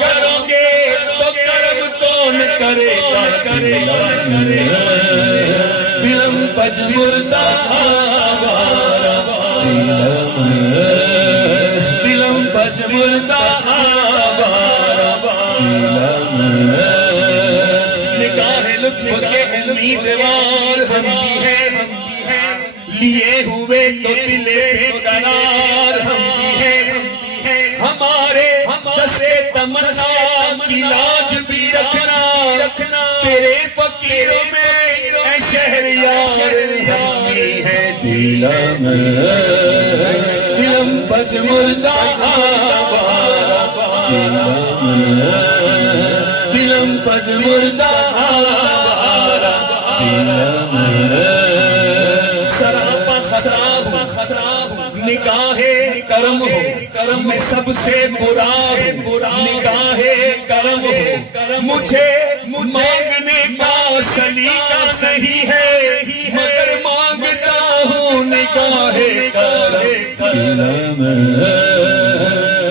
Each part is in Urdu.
کرو گے تو کرم کون کرے گا دلم پج مردہ آوارا دلم پج مردہ آوارا نگاہ لطف کے امیدوار ہم بھی ہیں لیے ہوئے تو دل بے قرار ہم بھی ہیں ہمارے دسے تمنا کی لاج بھی رکھنا تیرے فقیروں میں اے شہریار ہم بھی ہیں دلم پج مردہ آوارا دلم پج مردہ آوارا سراپا خسرا ہوں نگاہ کرم ہو میں سب سے برا ہوں نگاہ کرم ہو مجھے مانگنے کا سلیقہ صحیح ہے مگر مانگتا ہوں نگاہ کرم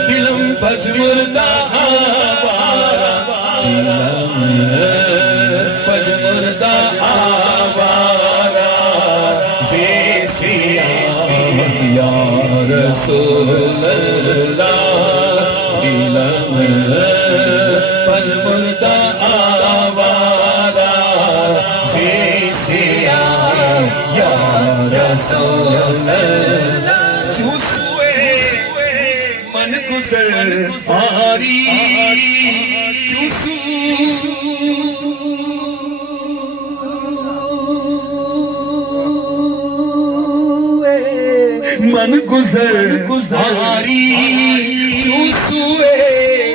دلم پج مردہ آوارا پج مردہ آوارا یا رسول اللہ دلم پج مردہ آوارا یا رسول اللہ چوسوے من گزر آری چوسو من گزر گزاری چوسوے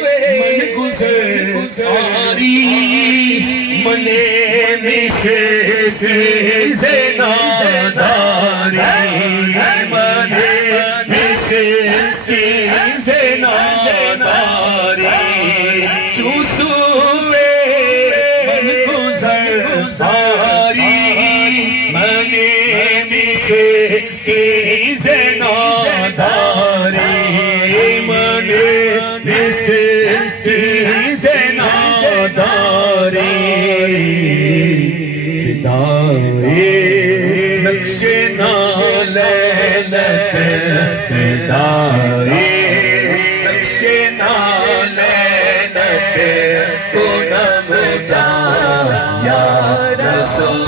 من گزر گزاری منے میں سے ناداری منے میں سے ناداری چوسوے من گزر گزاری منے میں سے ناداری منے میں سے ناداری فدائے نقش نالینت فدائے نقش نالینت کنم جا یا رسول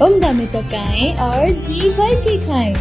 عمدہ میں پکائیں اور جی بھر کے کھائیں